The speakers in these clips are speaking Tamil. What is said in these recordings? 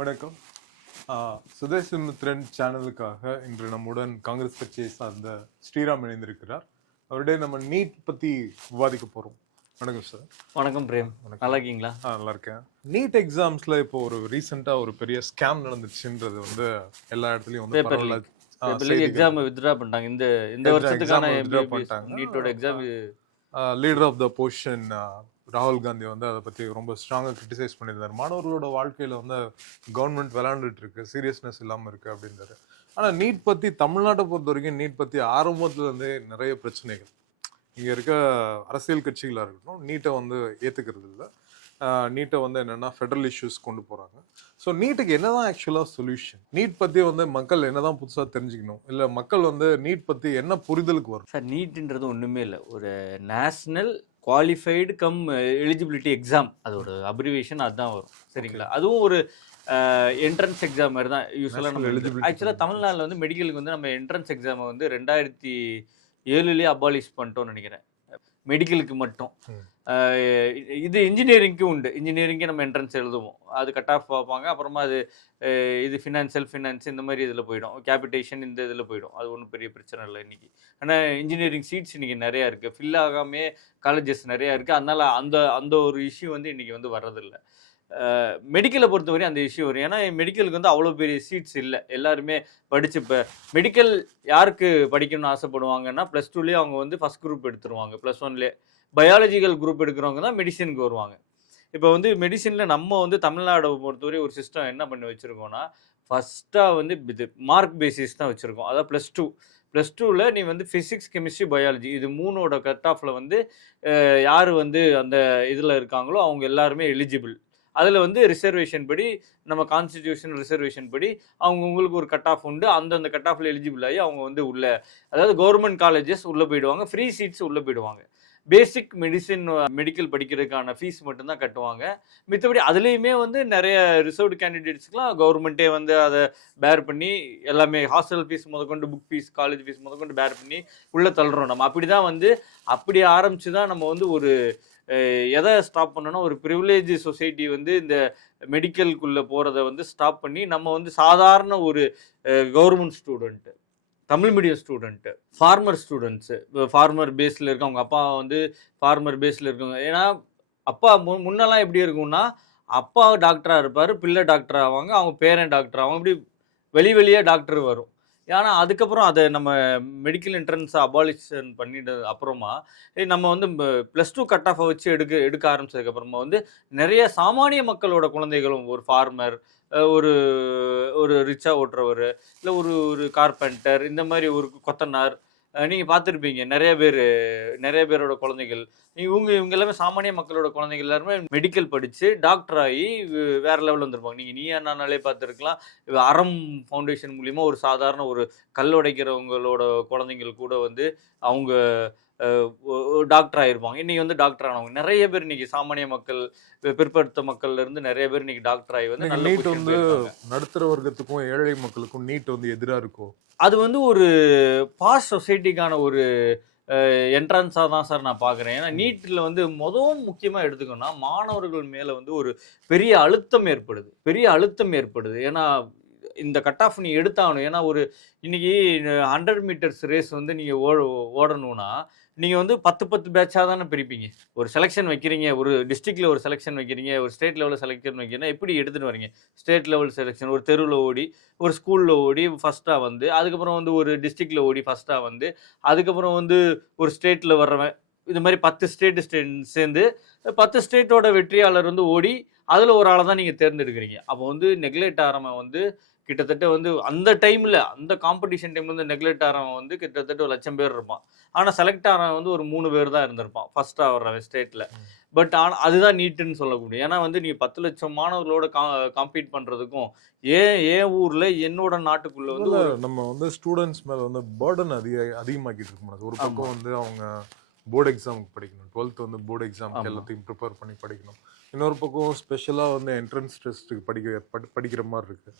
வணக்கம். சுதேசமித்ரன் சேனலுக்காக இன்று நம்முடன் காங்கிரஸ் கட்சியை சார்ந்த ஸ்ரீராம் இணைந்திருக்கிறார். அவருடைய நம்ம நீட் பத்தி விவாதிக்க போறோம். வணக்கம் சார். வணக்கம் பிரேம், நல்லா இருக்கீங்களா? நல்லா இருக்கேன். நீட் எக்ஸாம்ஸ்ல இப்போ ஒரு ரீசெண்டா ஒரு பெரிய ஸ்கேம் நடந்துச்சுன்றது வந்து எல்லா இடத்துலயும் வந்து பரவலா எக்ஸாம் வித்ட்ரா பண்ணிட்டாங்க. இந்த வருஷத்துக்கான நீட்டோட exam leader of the position ராகுல் காந்தி வந்து அதை பற்றி ரொம்ப ஸ்ட்ராங்காக கிரிட்டிசைஸ் பண்ணியிருந்தார். மாணவர்களோட வாழ்க்கையில் வந்து கவர்மெண்ட் விளையாண்டுட்டு இருக்கு, சீரியஸ்னஸ் இல்லாமல் இருக்கு அப்படின்றாரு. ஆனால் நீட் பற்றி தமிழ்நாட்டை பொறுத்த வரைக்கும் நீட் பற்றி ஆரம்பத்துல இருந்தே நிறைய பிரச்சனைகள். இங்கே இருக்க அரசியல் கட்சிகளாக இருக்கட்டும் நீட்டை வந்து ஏற்றுக்கிறது இல்லை. நீட்டை வந்து என்னென்னா ஃபெடரல் இஷ்யூஸ் கொண்டு போகிறாங்க. ஸோ நீட்டுக்கு என்னதான் ஆக்சுவலாக சொல்யூஷன்? நீட் பற்றி வந்து மக்கள் என்னதான் புதுசாக தெரிஞ்சுக்கணும், இல்லை மக்கள் வந்து நீட் பற்றி என்ன புரிதலுக்கு வரும்? சார், நீட்ன்றது ஒன்றுமே இல்லை, ஒரு national qualified come eligibility exam. அதோட அப்ரிவேஷன் அதுதான் வரும், சரிங்களா? அதுவும் ஒரு என்ட்ரன்ஸ் எக்ஸாம் மாதிரி தான் யூஸ்வலாக நம்ம எலிஜிபிலிட்டி. ஆக்சுவலாக தமிழ்நாட்டில் வந்து மெடிக்கலுக்கு வந்து நம்ம என்ட்ரன்ஸ் எக்ஸாமை வந்து 2007 அபாலிஷ் பண்ணிட்டோம்னு நினைக்கிறேன், மெடிக்கலுக்கு மட்டும். இது இன்ஜினியரிங்க்கும் உண்டு. இன்ஜினியரிங்கே நம்ம என்ட்ரன்ஸ் எழுதுவோம், அது கட் ஆஃப் பார்ப்பாங்க. அப்புறமா அது இது ஃபினான்ஸ் இந்த மாதிரி இதில் போயிடும், கேபிட்டேஷன் இந்த இதில் போயிடும். அது ஒன்றும் பெரிய பிரச்சனை இல்லை இன்றைக்கி. ஆனால் இன்ஜினியரிங் சீட்ஸ் இன்றைக்கி நிறையா இருக்குது, ஃபில் ஆகாமே காலேஜஸ் நிறையா இருக்குது. அதனால் அந்த ஒரு இஷ்யூ வந்து இன்றைக்கி வந்து வர்றதில்லை. மெடிக்கலை பொறுத்தவரை அந்த இஷ்யூ வரும். ஏன்னா மெடிக்கலுக்கு வந்து அவ்வளோ பெரிய சீட்ஸ் இல்லை. எல்லாருமே படித்து இப்போ மெடிக்கல் யாருக்கு படிக்கணும்னு ஆசைப்படுவாங்கன்னா +2லேயே அவங்க வந்து ஃபஸ்ட் குரூப் எடுத்துருவாங்க. +1லேயே பயாலஜிக்கல் குரூப் எடுக்கிறவங்க தான் மெடிசினுக்கு வருவாங்க. இப்போ வந்து மெடிசினில் நம்ம வந்து தமிழ்நாடு பொறுத்தவரை ஒரு சிஸ்டம் என்ன பண்ணி வச்சுருக்கோன்னா, ஃபஸ்ட்டாக வந்து இது மார்க் பேசிஸ் தான் வச்சுருக்கோம். அதாவது +2ல் நீ வந்து ஃபிசிக்ஸ், கெமிஸ்ட்ரி, பயாலஜி இது 3ஓட கட் ஆஃபில் வந்து யார் வந்து அந்த இதில் இருக்காங்களோ அவங்க எல்லாருமே எலிஜிபிள். அதில் வந்து ரிசர்வேஷன் படி, நம்ம கான்ஸ்டிடியூஷன் ரிசர்வேஷன் படி அவங்களுக்கு ஒரு கட் ஆஃப் உண்டு. அந்தந்த கட் ஆஃபில் எலிஜிபிள் ஆகி அவங்க வந்து அதாவது கவர்மெண்ட் காலேஜஸ் உள்ளே போயிடுவாங்க, ஃப்ரீ சீட்ஸ் உள்ளே போயிடுவாங்க. பேசிக் மெடிக்கல் படிக்கிறதுக்கான ஃபீஸ் மட்டும்தான் கட்டுவாங்க. மித்தபடி அதுலேயுமே வந்து நிறைய ரிசர்வ்டு கேண்டிடேட்ஸ்க்குலாம் கவர்மெண்ட்டே வந்து அதை பேர் பண்ணி எல்லாமே ஹாஸ்டல் ஃபீஸ் முதற்கொண்டு, புக் ஃபீஸ், காலேஜ் ஃபீஸ் முதற்கொண்டு பேர் பண்ணி உள்ளே தள்ளுறோம். நம்ம அப்படி ஆரம்பித்து தான் நம்ம வந்து ஒரு எதை ஸ்டாப் பண்ணோன்னா, ஒரு ப்ரிவிலேஜ் சொசைட்டி வந்து இந்த மெடிக்கலுக்குள்ளே போகிறத வந்து ஸ்டாப் பண்ணி நம்ம வந்து சாதாரண ஒரு government student, Tamil medium student, farmer students, farmer பேஸில் இருக்க அவங்க அப்பா வந்து ஃபார்மர் பேஸில் இருக்கவங்க. ஏன்னா அப்பா முன்னெல்லாம் எப்படி இருக்கும்னா, அப்பா டாக்டராக இருப்பார், பிள்ளை டாக்டர் ஆவாங்க, அவங்க பேரன் டாக்டர் ஆவாங்க, இப்படி வெளியே டாக்டர் வரும். ஏன்னா அதுக்கப்புறம் அதை நம்ம மெடிக்கல் என்ட்ரன்ஸை அபாலிஷன் பண்ணிட்டு அப்புறமா நம்ம வந்து +2 கட் ஆஃபை வச்சு எடுக்க ஆரம்பிச்சதுக்கப்புறமா வந்து நிறைய சாமானிய மக்களோட குழந்தைகளும், ஒரு ஃபார்மர், ஒரு ஒரு ரிச்சா ஓட்டுறவர், இல்லை ஒரு கார்பெண்டர், இந்த மாதிரி ஒரு கொத்தனார், நீங்கள் பார்த்துருப்பீங்க நிறைய பேரோட குழந்தைகள், இவங்க எல்லாமே சாமானிய மக்களோட குழந்தைகள் எல்லாருமே மெடிக்கல் படித்து டாக்டர் ஆகி வேற லெவலில் வந்திருப்பாங்க. நீங்கள் நீ நானாலே பார்த்துருக்கலாம். அறம் ஃபவுண்டேஷன் மூலிமா ஒரு சாதாரண ஒரு கல் உடைக்கிறவங்களோட குழந்தைங்கள் கூட வந்து அவங்க டாக்டர் ஆகிருப்பாங்க. இன்றைக்கி வந்து டாக்டர் ஆனவங்க நிறைய பேர், இன்றைக்கி சாமானிய மக்கள், பிற்படுத்த மக்கள்ல இருந்து நிறைய பேர் இன்றைக்கி டாக்டர் ஆகி வந்து நல்ல நீட் வந்து நடுத்தர வர்க்கத்துக்கும் ஏழை மக்களுக்கும் நீட் வந்து எதிராக இருக்கும். அது வந்து ஒரு பாஸ்ட் சொசைட்டிக்கான ஒரு என்ட்ரன்ஸாக தான் சார் நான் பார்க்குறேன். ஏன்னா நீட்டில் வந்து முக்கியமாக எடுத்துக்கணும்னா மாணவர்கள் மேலே வந்து ஒரு பெரிய அழுத்தம் ஏற்படுது. ஏன்னா இந்த கட் ஆஃப் நீ எடுத்தாகணும். ஏன்னா ஒரு இன்னைக்கு 100 மீட்டர்ஸ் ரேஸ் வந்து நீங்கள் ஓடணும்னா நீங்கள் வந்து 10 பேட்சாக தானே பிரிப்பீங்க. ஒரு செலெக்ஷன் வைக்கிறீங்க, ஒரு டிஸ்ட்ரிக்டில் ஒரு செலெக்ஷன் வைக்கிறீங்க, ஒரு ஸ்டேட் லெவலில் செலெக்ஷன் வைக்கிறீங்க, எப்படி எடுத்துகிட்டு வரீங்க? ஸ்டேட் லெவல் செலெக்ஷன் ஒரு தெருவில் ஓடி, ஒரு ஸ்கூலில் ஓடி ஃபஸ்ட்டாக வந்து, அதுக்கப்புறம் வந்து ஒரு டிஸ்ட்ரிக்டில் ஓடி ஃபஸ்ட்டாக வந்து, அதுக்கப்புறம் வந்து ஒரு ஸ்டேட்டில் வர்றவன், இது மாதிரி 10 ஸ்டேட் சேர்ந்து 10 ஸ்டேட்டோட வெற்றியாளர் வந்து ஓடி அதில் ஒரு ஆளை தான் நீங்கள் தேர்ந்தெடுக்கிறீங்க. அப்போ வந்து நெக்லெக்ட் ஆகிறவன் வந்து கிட்டத்தட்ட வந்து அந்த டைமில், அந்த காம்படிஷன் டைமில் வந்து நெக்லெக்ட் ஆகிறவன் வந்து கிட்டத்தட்ட 1,00,000 பேர் இருப்பான். ஆனால் செலக்ட் ஆகிறவன் வந்து ஒரு 3 பேர் தான் இருந்திருப்பான் ஃபஸ்ட்டாக வர்றவன் ஸ்டேட்டில். பட் ஆனால் அதுதான் நீட்டுன்னு சொல்லக்கூடிய. ஏன்னா வந்து நீங்கள் 10 லட்சம் மாணவர்களோட காம்பீட் பண்ணுறதுக்கும் ஏன் ஊரில் என்னோட நாட்டுக்குள்ளே வந்து நம்ம வந்து ஸ்டூடெண்ட்ஸ் மேலே வந்து பேர்டன் அதிகமாக்கிட்டு இருக்க முடியாது. ஒரு பக்கம் வந்து அவங்க போர்டு எக்ஸாமுக்கு படிக்கணும், 12th வந்து போர்டு எக்ஸாமுக்கு எல்லாத்தையும் ப்ரிப்பேர் பண்ணி படிக்கணும். இன்னொரு பக்கம் ஸ்பெஷலாக வந்து என்ட்ரன்ஸ் டெஸ்ட்டுக்கு படிக்கிற மாதிரி இருக்கு.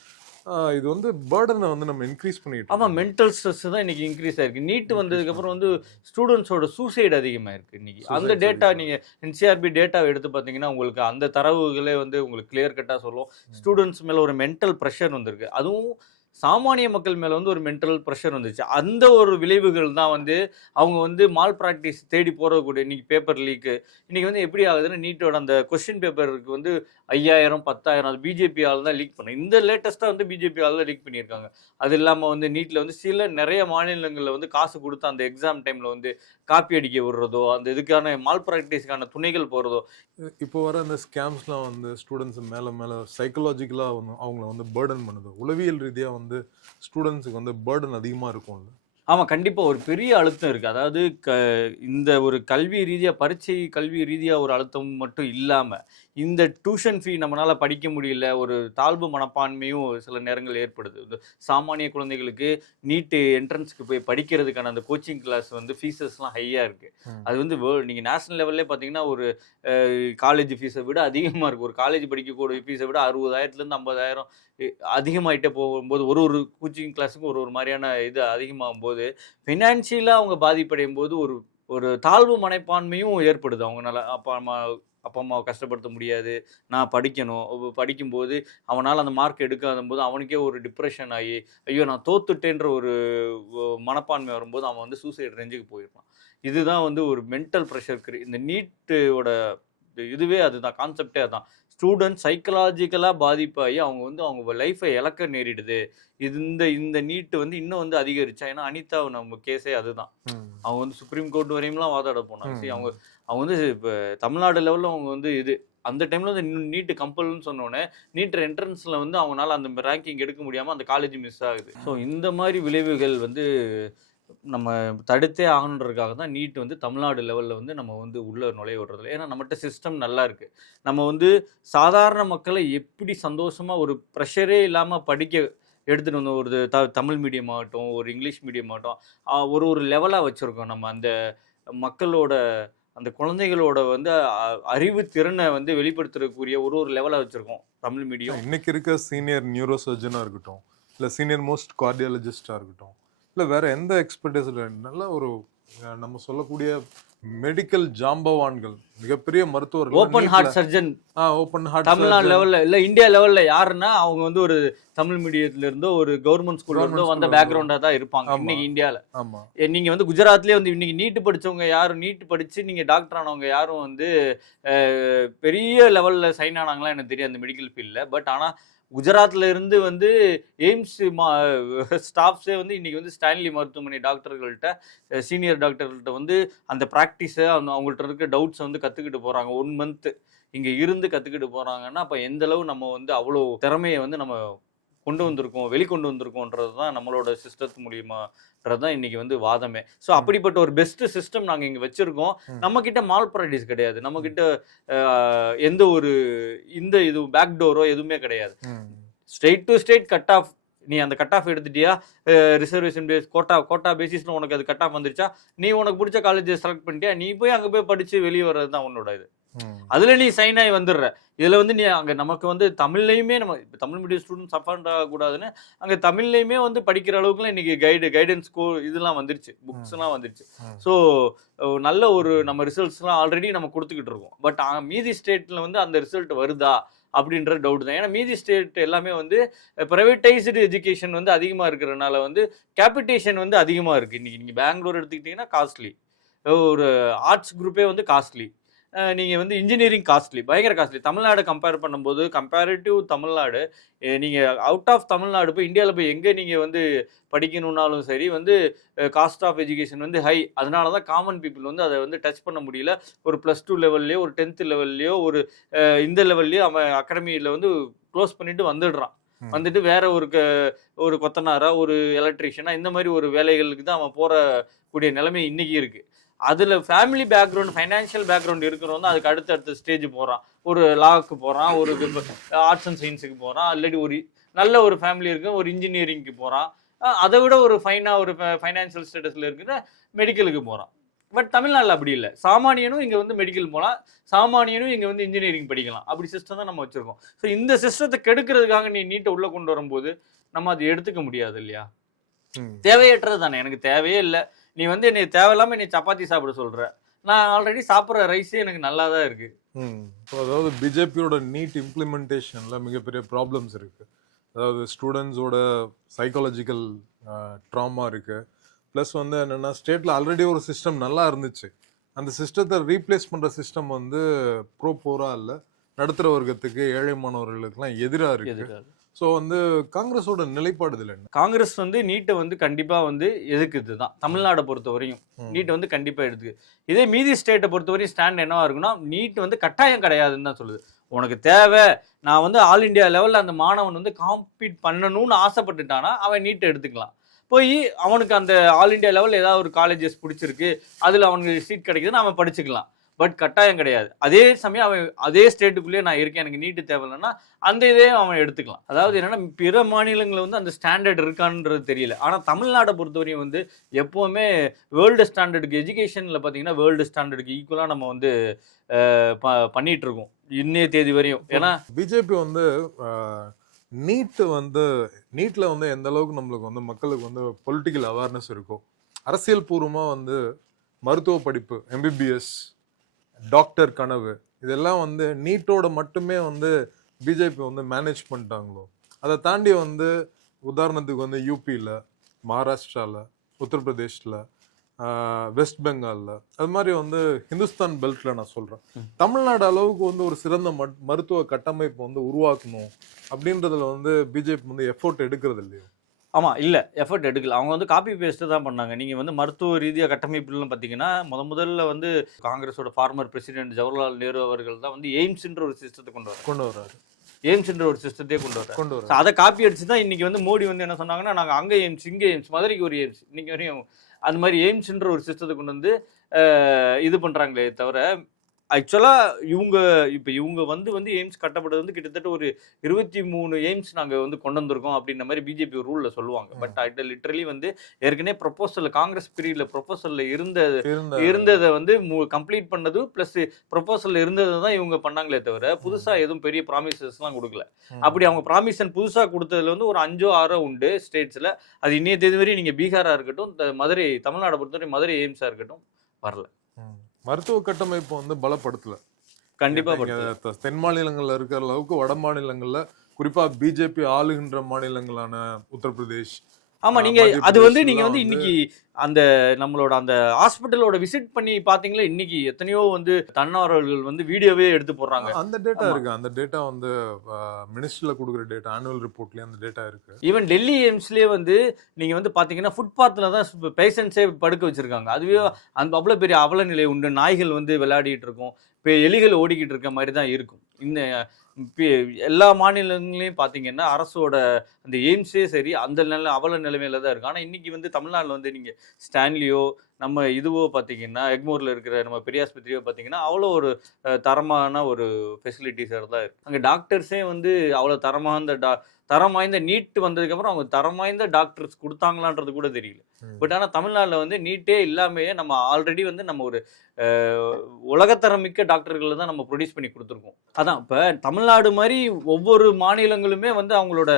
இது வந்து பேர்டனை வந்து நம்ம இன்க்ரீஸ் பண்ணிட்டு ஆமாம், மென்டல் ஸ்ட்ரெஸ் தான் இன்னைக்கு இன்க்ரீஸ் ஆயிருக்கு. நீட் வந்ததுக்கப்புறம் வந்து ஸ்டூடெண்ட்ஸோட சூசைடு அதிகமாயிருக்கு இன்னைக்கு. அந்த டேட்டா நீங்கள் என்சிஆர்பி டேட்டாவை எடுத்து பார்த்தீங்கன்னா உங்களுக்கு அந்த தரவுகளே வந்து உங்களுக்கு கிளியர் கட்டாக சொல்லும். ஸ்டூடெண்ட்ஸ் மேலே ஒரு மென்டல் ப்ரெஷர் வந்திருக்கு. அதுவும் சாமானிய மக்கள் மேலே வந்து ஒரு மென்டல் ப்ரெஷர் வந்துச்சு. அந்த ஒரு விளைவுகள் தான் வந்து அவங்க வந்து மால் ப்ராக்டிஸ் தேடி போகிறக்கூடிய இன்னைக்கு பேப்பர் லீக்கு இன்னைக்கு வந்து எப்படி ஆகுதுன்னா நீட்டோட அந்த கொஸ்டின் பேப்பருக்கு வந்து 5000 10,000 அது பிஜேபி ஆள் தான் லீக் பண்ணு. இந்த லேட்டஸ்ட்டாக வந்து பிஜேபி ஆள் தான் லீக் பண்ணியிருக்காங்க. அது இல்லாமல் வந்து நீட்டில் வந்து நிறைய மாநிலங்களில் வந்து காசு கொடுத்து அந்த எக்ஸாம் டைமில் வந்து காப்பி அடிக்க விடுறதோ அந்த இதுக்கான மால் ப்ராக்டிஸ்க்கான துணைகள் போகிறதோ. இப்போ வர அந்த ஸ்கேம்ஸ்லாம் வந்து ஸ்டூடெண்ட்ஸ் மேலே சைக்கலாஜிக்கலாக வந்து அவங்கள வந்து பேர்டன் பண்ணுது. உளவியல் ரீதியாக வந்து ஸ்டூடெண்ட்ஸுக்கு வந்து பேர்டன் அதிகமாக இருக்கும்ல. ஆமாம், கண்டிப்பாக ஒரு பெரிய அழுத்தம் இருக்குது. அதாவது இந்த ஒரு கல்வி ரீதியாக பரீட்சை கல்வி ரீதியாக ஒரு அழுத்தம் மட்டும் இல்லாமல் இந்த டியூஷன் ஃபீ நம்மளால் படிக்க முடியல, ஒரு தாழ்வு மனப்பான்மையும் சில நேரங்கள் ஏற்படுது. இந்த சாமானிய குழந்தைகளுக்கு நீட்டு என்ட்ரன்ஸ்க்கு போய் படிக்கிறதுக்கான அந்த கோச்சிங் கிளாஸ் வந்து ஃபீஸஸ்லாம் ஹையாக இருக்குது. அது வந்து நீங்கள் நேஷனல் லெவல்லே பார்த்தீங்கன்னா ஒரு காலேஜ் ஃபீஸை விட அதிகமாக இருக்குது. ஒரு காலேஜ் படிக்கக்கூடிய ஃபீஸை விட 60,000 50,000 அதிகமாகிட்டே போகும்போது ஒரு கோச்சிங் கிளாஸுக்கும் ஒரு மாதிரியான இது அதிகமாகும் போது ஃபினான்ஷியலாக அவங்க பாதிப்படையும் போது ஒரு தாழ்வு மனப்பான்மையும் ஏற்படுது. அவங்களால அப்பா அம்மாவை கஷ்டப்படுத்த முடியாது, நான் படிக்கணும். படிக்கும்போது அவனால் அந்த மார்க் எடுக்காத போது அவனுக்கே ஒரு டிப்ரெஷன் ஆகி ஐயோ நான் தோத்துட்டேன்ற ஒரு மனப்பான்மை வரும்போது அவன் வந்து சூசைட் ரேஞ்சுக்கு போயிடுவான். இதுதான் வந்து ஒரு மென்டல் ப்ரெஷருக்கு இந்த நீட்டோட இதுவே அதுதான், கான்செப்டே அதுதான். ஸ்டூடெண்ட் சைக்கலாஜிக்கலாக பாதிப்பாகி அவங்க வந்து அவங்க லைஃப்பை இழக்க நேரிடுது. இந்த நீட்டு வந்து இன்னும் வந்து அதிகரிச்சா, ஏன்னா அனிதா நம்ம கேஸே அதுதான். அவங்க வந்து சுப்ரீம் கோர்ட் வரையும்லாம் வாதாட போனாங்க. சரி, அவங்க வந்து இப்போ தமிழ்நாடு லெவலில் அவங்க வந்து அந்த டைமில் வந்து நீட்டு கம்பல்னு சொன்னோன்னே நீட் என்ட்ரன்ஸில் வந்து அவங்களால அந்த ரேங்கிங் எடுக்க முடியாமல் அந்த காலேஜ் மிஸ் ஆகுது. ஸோ இந்த மாதிரி விளைவுகள் வந்து நம்ம தடுத்தே ஆகணுன்றதுக்காக தான் நீட் வந்து தமிழ்நாடு லெவலில் வந்து நம்ம வந்து உள்ள நுழைய விடுறது. ஏன்னா நம்மகிட்ட சிஸ்டம் நல்லா இருக்குது. நம்ம வந்து சாதாரண மக்களை எப்படி சந்தோஷமாக ஒரு ப்ரெஷரே இல்லாமல் படிக்க எடுத்துகிட்டு வந்தோம். ஒரு தமிழ் மீடியம் ஆகட்டும், ஒரு இங்கிலீஷ் மீடியம் ஆகட்டும், ஒரு லெவலாக வச்சுருக்கோம். நம்ம அந்த மக்களோட அந்த குழந்தைகளோட வந்து அறிவு திறனை வந்து வெளிப்படுத்துறதுக்குரிய ஒரு லெவலாக வச்சுருக்கோம் தமிழ் மீடியம். இன்னைக்கு இருக்க சீனியர் நியூரோ சர்ஜனாக இருக்கட்டும், இல்லை சீனியர் மோஸ்ட் கார்டியாலஜிஸ்டாக இருக்கட்டும், இல்லை வேற எந்த எக்ஸ்பர்டைஸில் நல்ல ஒரு நம்ம சொல்லக்கூடிய மெடிக்கல் ஜாம்பவான்கள், மிகப்பெரிய மருத்துவர்கள், open heart surgeon open heart Tamil Nadu லெவல்ல இல்ல இந்தியா லெவல்ல யாருன்னா அவங்க வந்து ஒரு தமிழ் மீடியத்துல இருந்தோ ஒரு கவர்மெண்ட் ஸ்கூல்ல இருந்தோ வந்த பேக்ரவுண்டா தான் இருப்பாங்க இன்னைக்கு இந்தியால. நீங்க வந்து குஜராத்லயே வந்து இன்னைக்கு நீட்டு படிச்சவங்க யாரும், நீட்டு படிச்சு நீங்க டாக்டர் ஆனவங்க யாரும் வந்து பெரிய லெவல்ல சைன் ஆனாங்களா எனக்கு தெரியாது அந்த மெடிக்கல் ஃபீல்ட்ல. பட் ஆனா குஜராத்ல இருந்து வந்து எய்ம்ஸ் ஸ்டாஃப்ஸே வந்து இன்னைக்கு வந்து ஸ்டான்லி மருத்துவமனை டாக்டர்கள்ட்ட, சீனியர் டாக்டர்கள்ட்ட வந்து அந்த ப்ராக்டிஸை அவங்கள்ட்ட இருக்க டவுட்ஸை வந்து கற்றுக்கிட்டு போகிறாங்க. 1 மந்த் இங்கே இருந்து கற்றுக்கிட்டு போகிறாங்கன்னா அப்போ எந்தளவு நம்ம வந்து அவ்வளோ திறமையை வந்து நம்ம வெளிக்கொண்டு வந்திருக்கோன்றது தான் நம்மளோட சிஸ்டத்து மூலியமான்றது தான் இன்னைக்கு வந்து வாதமே. ஸோ அப்படிப்பட்ட ஒரு பெஸ்ட் சிஸ்டம் நாங்கள் இங்கே வச்சிருக்கோம். நம்ம கிட்ட மால் ப்ராக்டிஸ் கிடையாது, நம்ம கிட்ட எந்த ஒரு இது பேக் டோரோ எதுவுமே கிடையாது. Straight to straight cut off. நீ அந்த கட் ஆஃப் எடுத்துட்டியா, ரிசர்வேஷன் பேஸ் கோட்டா பேசிஸ்ல உனக்கு அது கட் ஆஃப் வந்துருச்சா, நீ உனக்கு பிடிச்ச காலேஜை செலக்ட் பண்ணிட்டியா, நீ போய் அங்கே போய் படிச்சு வெளியே வர்றது தான் உன்னோட இது. அதுல நீ சைன் ஆகி வந்துடுற. இதுல வந்து நீ அங்க நமக்கு வந்து தமிழ்லையுமே நம்ம இப்போ தமிழ் மீடியம் ஸ்டூடெண்ட் சஃபர் ஆகக்கூடாதுன்னு அங்கே தமிழ்லையுமே வந்து படிக்கிற அளவுக்குலாம் இன்னைக்கு கைடன்ஸ் இதெல்லாம் வந்துருச்சு, புக்ஸ்லாம் வந்துருச்சு. ஸோ நல்ல ஒரு நம்ம ரிசல்ட்ஸ்லாம் ஆல்ரெடி நம்ம கொடுத்துக்கிட்டு இருக்கோம். பட் மீதி ஸ்டேட்ல வந்து அந்த ரிசல்ட் வருதா அப்படின்ற டவுட் தான். ஏன்னா மீதி ஸ்டேட் எல்லாமே வந்து ப்ரைவேட்டைஸ்டு எஜுகேஷன் வந்து அதிகமாக இருக்கிறதுனால வந்து கேபிட்டேஷன் வந்து அதிகமாக இருக்குது. இன்றைக்கி நீங்கள் பெங்களூர் எடுத்துக்கிட்டிங்கன்னா காஸ்ட்லி, ஒரு ஆர்ட்ஸ் குரூப்பே வந்து காஸ்ட்லி, நீங்கள் வந்து இன்ஜினியரிங் காஸ்ட்லி, பயங்கர காஸ்ட்லி. தமிழ்நாடு கம்பேர் பண்ணும்போது கம்பேரிட்டிவ் தமிழ்நாடு, நீங்கள் அவுட் ஆஃப் தமிழ்நாடு போய் இந்தியாவில் போய் எங்கே நீங்கள் வந்து படிக்கணுன்னாலும் சரி வந்து காஸ்ட் ஆஃப் எஜுகேஷன் வந்து ஹை. அதனால தான் காமன் பீப்புள் வந்து அதை வந்து டச் பண்ண முடியல. ஒரு +2 லெவல்லையோ ஒரு 10th லெவல்லையோ ஒரு இந்த லெவல்லையோ அவன் அகாடமியில் வந்து க்ளோஸ் பண்ணிட்டு வந்துடுறான். வந்துட்டு வேற ஒரு கொத்தனாரா, ஒரு எலக்ட்ரிஷியனா, இந்த மாதிரி ஒரு வேலைகளுக்கு தான் அவன் போகக்கூடிய நிலைமை இன்னைக்கு இருக்குது. அதில் ஃபேமிலி பேக்ரவுண்ட், ஃபைனான்ஷியல் பேக்ரவுண்ட் இருக்கிறவங்க அதுக்கு அடுத்த ஸ்டேஜ் போகிறான். ஒரு லாவுக்கு போகிறான், ஒரு ஆர்ட்ஸ் அண்ட் சயின்ஸுக்கு போகிறான், ஆல்ரெடி ஒரு நல்ல ஒரு ஃபேமிலி இருக்குது, ஒரு இன்ஜினியரிங்க்கு போகிறான், அதை விட ஒரு ஃபைனாக ஒரு ஃபைனான்ஷியல் ஸ்டேட்டஸில் இருக்கிற மெடிக்கலுக்கு போகிறான். பட் தமிழ்நாட்டில் அப்படி இல்லை. சாமானியனும் இங்கே வந்து மெடிக்கல் போகலாம், சாமானியனும் இங்கே வந்து இன்ஜினியரிங் படிக்கலாம். அப்படி சிஸ்டம் தான் நம்ம வச்சுருக்கோம். ஸோ இந்த சிஸ்டத்தை கெடுக்கிறதுக்காக நீ நீட்டை உள்ளே கொண்டு வரும்போது நம்ம அதை எடுத்துக்க முடியாது இல்லையா? தேவையற்றது தானே. எனக்கு தேவையே இல்லை, நீ வந்து என்னை தேவையில்லாமல் என்னை சப்பாத்தி சாப்பிட சொல்கிற, நான் ஆல்ரெடி சாப்பிட்ற ரைஸே எனக்கு நல்லா தான் இருக்குது. அதாவது பிஜேபியோட நீட் இம்ப்ளிமெண்டேஷனில் மிகப்பெரிய ப்ராப்ளம்ஸ் இருக்குது. அதாவது ஸ்டூடெண்ட்ஸோட சைக்காலஜிக்கல் ட்ராமா இருக்குது. ப்ளஸ் வந்து என்னென்னா ஸ்டேட்டில் ஆல்ரெடி ஒரு சிஸ்டம் நல்லா இருந்துச்சு, அந்த சிஸ்டத்தை ரீப்ளேஸ் பண்ணுற சிஸ்டம் வந்து ப்ரோப்போராக இல்லை, நடுத்தர வர்க்கத்துக்கு ஏழை மாணவர்களுக்கெல்லாம் எதிராக இருக்குது. ஸோ வந்து காங்கிரஸோட நிலைப்பாடு இதில் என்ன? காங்கிரஸ் வந்து நீட்டை வந்து கண்டிப்பாக வந்து எதுக்குது தான். தமிழ்நாடை பொறுத்த வரையும் நீட்டை வந்து கண்டிப்பாக எடுத்துக்கு. இதே மீதி ஸ்டேட்டை பொறுத்த வரையும் ஸ்டாண்ட் என்னவா இருக்குன்னா, நீட் வந்து கட்டாயம் கிடையாதுன்னு தான் சொல்லுது. உனக்கு தேவை, நான் வந்து ஆல் இண்டியா லெவலில் அந்த மாணவன் வந்து காம்பீட் பண்ணணும்னு ஆசைப்பட்டுட்டானா அவன் நீட்டை எடுத்துக்கலாம். போய் அவனுக்கு அந்த ஆல் இண்டியா லெவலில் ஏதாவது ஒரு காலேஜஸ் பிடிச்சிருக்கு, அதில் அவனுக்கு சீட் கிடைக்குதுன்னு அவன் படிச்சுக்கலாம். பட் கட்டாயம் கிடையாது. அதே சமயம் அவன் அதே ஸ்டேட்டுக்குள்ளேயே நான் இருக்கேன், எனக்கு நீட்டு தேவையில்லைன்னா அந்த இதே அவன் எடுத்துக்கலாம். அதாவது என்னன்னா, பிற மாநிலங்களில் வந்து அந்த ஸ்டாண்டர்ட் இருக்கான்றது தெரியல. ஆனால் தமிழ்நாட்டை பொறுத்தவரையும் வந்து எப்போவுமே வேர்ல்டு ஸ்டாண்டர்டுக்கு, எஜுகேஷனில் பார்த்தீங்கன்னா வேர்ல்டு ஸ்டாண்டர்டுக்கு ஈக்குவலாக நம்ம வந்து பண்ணிட்டு இருக்கோம் இன்னைய தேதி வரையும். ஏன்னா பிஜேபி வந்து நீட்டில் வந்து எந்த அளவுக்கு நம்மளுக்கு வந்து மக்களுக்கு வந்து பொலிட்டிக்கல் அவேர்னஸ் இருக்கோ, அரசியல் பூர்வமாக வந்து மருத்துவ படிப்பு, எம்பிபிஎஸ், டாக்டர் கனவு, இதெல்லாம் வந்து நீட்டோட மட்டுமே வந்து பிஜேபி வந்து மேனேஜ் பண்ணிட்டாங்களோ, அதை தாண்டி வந்து உதாரணத்துக்கு வந்து யூபியில், மகாராஷ்டிராவில், உத்தரப்பிரதேஷில், வெஸ்ட் பெங்காலில், அது மாதிரி வந்து ஹிந்துஸ்தான் பெல்ட்டில் நான் சொல்கிறேன், தமிழ்நாடு அளவுக்கு வந்து ஒரு சிறந்த மருத்துவ கட்டமைப்பு வந்து உருவாக்கணும் அப்படின்றதுல வந்து பிஜேபி வந்து எஃபோர்ட் எடுக்கிறது இல்லையோ? ஆமாம், இல்லை எஃபர்ட் எடுக்கல. அவங்க வந்து காப்பி பேஸ்ட்டு தான் பண்ணாங்க. நீங்கள் வந்து மருத்துவ ரீதியாக கட்டமைப்புலாம் பார்த்தீங்கன்னா, முதல்ல வந்து காங்கிரஸோட ஃபார்மர் பிரசிடென்ட் ஜவஹர்லால் நேரு அவர்கள் தான் வந்து எய்ம்ஸ்ன்ற ஒரு சிஸ்டத்தை கொண்டு வர்றாரு. எய்ம்ஸ்ன்ற ஒரு சிஸ்டத்தையே கொண்டு வர்றாரு. அதை காப்பி அடிச்சு தான் இன்னைக்கு வந்து மோடி வந்து என்ன சொன்னாங்கன்னா, நாங்கள் அங்கே எய்ம்ஸ், இங்கே எய்ம்ஸ், மதுரைக்கு ஒரு எய்ம்ஸ், இன்னைக்கு வரையும் அந்த மாதிரி எய்ம்ஸ்ன்ற ஒரு சிஸ்டத்தை கொண்டு வந்து இது பண்ணுறாங்களே தவிர, ஆக்சுவலாக இவங்க வந்து எய்ம்ஸ் கட்டப்பட்டது வந்து கிட்டத்தட்ட ஒரு 23 எய்ம்ஸ் நாங்கள் வந்து கொண்டு வந்திருக்கோம் அப்படின்ற மாதிரி பிஜேபி ரூலில் சொல்லுவாங்க. பட் அது லிட்டரலி வந்து ஏற்கனவே ப்ரொபோசலில், காங்கிரஸ் பீரியடில் ப்ரொபோசலில் இருந்ததை வந்து கம்ப்ளீட் பண்ணது ப்ளஸ் ப்ரொபோசலில் இருந்ததை தான் இவங்க பண்ணாங்களே தவிர புதுசாக எதுவும் பெரிய ப்ராமிசஸ்லாம் கொடுக்கல. அப்படி அவங்க ப்ராமிசன் புதுசாக கொடுத்ததுல வந்து ஒரு 5-6 உண்டு ஸ்டேட்ஸில். அது இன்னைய தேதி வரையும் நீங்கள் பீகாராக இருக்கட்டும், மதுரை, தமிழ்நாடை பொறுத்தவரை மதுரை எய்ம்ஸாக இருக்கட்டும் வரல. மருத்துவ கட்டமைப்பு வந்து பலப்படுத்தல. கண்டிப்பா தென் மாநிலங்கள்ல இருக்கிற அளவுக்கு வட மாநிலங்கள்ல, குறிப்பா பிஜேபி ஆளுகின்ற மாநிலங்களான உத்தரப்பிரதேஷ், ஆமா, நீங்க அது வந்து நீங்க வந்து இன்னைக்கு அந்த நம்மளோட அந்த ஹாஸ்பிட்டலோட விசிட் பண்ணி பாத்தீங்களா, இன்னைக்கு எத்தனையோ வந்து தன்னார்வலர்கள் வந்து வீடியோவே எடுத்து போடுறாங்க. அந்த டேட்டா இருக்கு. அந்த டேட்டா வந்து மினிஸ்ட்ரியில கொடுக்குற டேட்டா, ஆனுவல் ரிப்போர்ட்லயே அந்த டேட்டா இருக்கு. ஈவன் டெல்லி எய்ம்ஸ்லயே வந்து நீங்க வந்து பாத்தீங்கன்னா ஃபுட்பாத்ல தான் பேஷண்ட்ஸே படுக்க வச்சிருக்காங்க. அதுவே அந்த அவ்வளவு பெரிய அவல நிலை உண்டு. நாய்கள் வந்து விளையாடிட்டு இருக்கும், எலிகள் ஓடிக்கிட்டு இருக்க மாதிரி தான் இருக்கும். இந்த எல்லா மாநிலங்களையும் பார்த்தீங்கன்னா அரசோட அந்த எய்ம்ஸே சரி அந்த அவல நிலைமையில தான் இருக்கும். ஆனால் இன்னைக்கு வந்து தமிழ்நாட்டில் வந்து நீங்கள் ஸ்டான்லியோ, நம்ம இதுவோ பார்த்தீங்கன்னா எக்மோரில் இருக்கிற நம்ம பெரியாஸ்பத்திரியோ பார்த்தீங்கன்னா அவ்வளோ ஒரு தரமான ஒரு ஃபெசிலிட்டிஸாக தான் இருக்குது. அங்கே டாக்டர்ஸே வந்து அவ்வளோ தரம் வாய்ந்த நீட் வந்ததுக்கப்புறம் அவங்க தரம் வாய்ந்த டாக்டர்ஸ் கொடுத்தாங்களான்றது கூட தெரியல. பட் ஆனால் தமிழ்நாட்டில் வந்து நீட்டே இல்லாமையே நம்ம ஆல்ரெடி வந்து நம்ம ஒரு உலகத்தரம் மிக்க டாக்டர்களை தான் நம்ம ப்ரொடியூஸ் பண்ணி கொடுத்துருக்கோம். அதான் இப்போ தமிழ்நாடு மாதிரி ஒவ்வொரு மாநிலங்களுமே வந்து அவங்களோட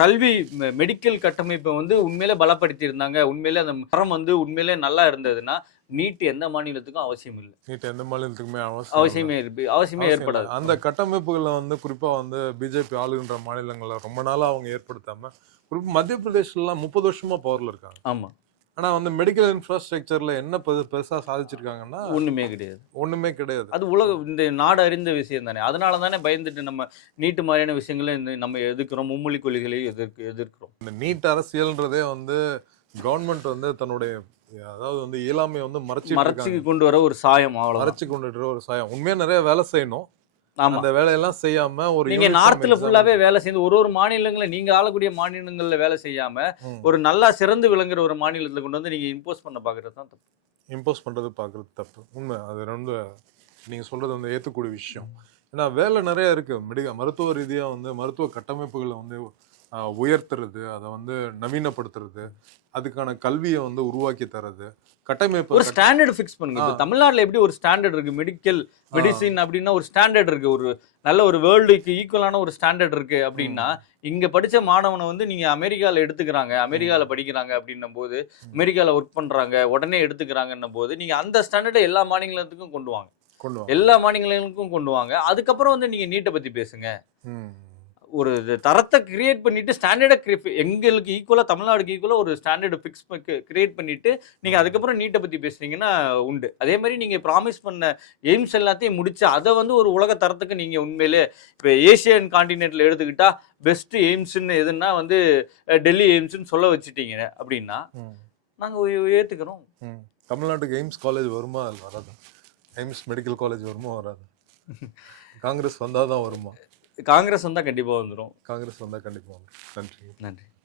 கல்வி மெடிக்கல் கட்டமைப்பை வந்து உண்மையிலே பலப்படுத்தி இருந்தாங்க, உண்மையிலே அந்த தரம் வந்து உண்மையிலே நல்லா இருந்ததுன்னா நீட் எந்த மாநிலத்துக்கும் அவசியம் இல்லை. நீட் எந்த மாநிலத்துக்குமே அவசியமே ஏற்படாது. அந்த கட்டமைப்புகளை வந்து குறிப்பா வந்து பிஜேபி ஆளுகின்ற மாநிலங்கள்ல ரொம்ப நாளா அவங்க ஏற்படுத்தாம, குறிப்பா மத்திய பிரதேஷ்லாம் 30 வருஷமா பவர்ல இருக்காங்க. ஆமா, ஆனா வந்து மெடிக்கல் இன்ஃப்ராஸ்ட்ரக்சர்ல என்ன பெருசா சாதிச்சிருக்காங்கன்னா ஒண்ணுமே கிடையாது. அது இந்த நாடு அறிந்த விஷயம் தானே. அதனால தானே பயந்துட்டு நம்ம நீட்டு மாதிரியான விஷயங்களை நம்ம எதிர்க்கிறோம், மும்மொழி கொள்கைகளையும் எதிர்க்கிறோம். இந்த நீட் அரசியல்ன்றதே வந்து கவர்மெண்ட் வந்து தன்னுடைய அதாவது வந்து இயலாமையை வந்து மறைச்சு கொண்டு வர ஒரு சாயம், மறைச்சு கொண்டு ஒரு சாயம். உண்மையா நிறைய வேலை செய்யணும், அந்த வேலையெல்லாம் செய்யாம நீங்க நார்த்ல ஃபுல்லாவே வேலை செய்து ஒரு மாநிலங்கள நீங்க ஆளக்கூடிய மாநிலங்கள்ல வேலை செய்யாம ஒரு நல்லா சிறந்து விளங்குற ஒரு மாநிலத்துல கொண்டு வந்து நீங்க இம்போஸ் பண்ண பாக்குறது தான் தப்பு. இம்போஸ் பண்றது பாக்குறது தப்பு. உண்மை, அது ரொம்ப நீங்க சொல்றது வந்து ஏத்துக்கூடிய விஷயம். ஏன்னா வேலை நிறைய இருக்கு. மருத்துவ ரீதியா வந்து மருத்துவ கட்டமைப்புகளை வந்து உயர்த்துறது, அதை வந்து நவீனப்படுத்துறது, அதுக்கான கல்வியை வந்து உருவாக்கி தர்றது, கட்டமைப்பு ஒரு ஸ்டாண்டர்ட் ஃபிக்ஸ் பண்ணுங்க. இப்போ தமிழ்நாட்டுல எப்படி ஒரு ஸ்டாண்டர்ட் இருக்கு, மெடிசின் அப்படின்னா ஒரு ஸ்டாண்டர்ட் இருக்கு, ஒரு நல்ல ஒரு வேர்ல்டுக்கு ஈக்குவலான ஒரு ஸ்டாண்டர்ட் இருக்கு அப்படின்னா, இங்க படிச்ச மாணவனை வந்து நீங்க அமெரிக்கால எடுத்துக்கிறாங்க, அமெரிக்கால படிக்கிறாங்க அப்படின்னும் போது, அமெரிக்கால ஒர்க் பண்றாங்க, உடனே எடுத்துக்கிறாங்கன்னும் போது, நீங்க அந்த ஸ்டாண்டர்டை எல்லா மாநிலத்துக்கும் கொண்டு வாங்க, எல்லா மாநிலங்களுக்கும் கொண்டு வாங்க. அதுக்கப்புறம் வந்து நீங்க நீட்டை பத்தி பேசுங்க. ஒரு தரத்தை கிரியேட் பண்ணிட்டு ஸ்டாண்டர்டை எங்களுக்கு ஈக்குவலா, தமிழ்நாடுக்கு ஈக்குவலா ஒரு ஸ்டாண்டர்டு ஃபிக்ஸ் கிரியேட் பண்ணிட்டு நீங்க அதுக்கப்புறம் நீட்டை பத்தி பேசுனீங்கன்னா உண்டு. அதே மாதிரி நீங்க ப்ராமிஸ் பண்ண எய்ம்ஸ் எல்லாத்தையும் முடிச்சு அதை வந்து ஒரு உலக தரத்துக்கு நீங்க உண்மையிலே இப்போ ஏசியன் காண்டினென்ட்ல எடுத்துக்கிட்டா பெஸ்ட் எய்ம்ஸ்ன்னு எதுன்னா வந்து டெல்லி எய்ம்ஸ்ன்னு சொல்ல வச்சுட்டீங்க அப்படின்னா நாங்க ஏத்துக்கிறோம். தமிழ்நாட்டுக்கு எய்ம்ஸ் காலேஜ் வருமா வராது? எய்ம்ஸ் மெடிக்கல் காலேஜ் வருமா வராது? காங்கிரஸ் வந்தாதான் வருமா? காங்கிரஸ் வந்தா கண்டிப்பா வந்துடும். காங்கிரஸ் வந்தா கண்டிப்பா வந்துடும். நன்றி. நன்றி.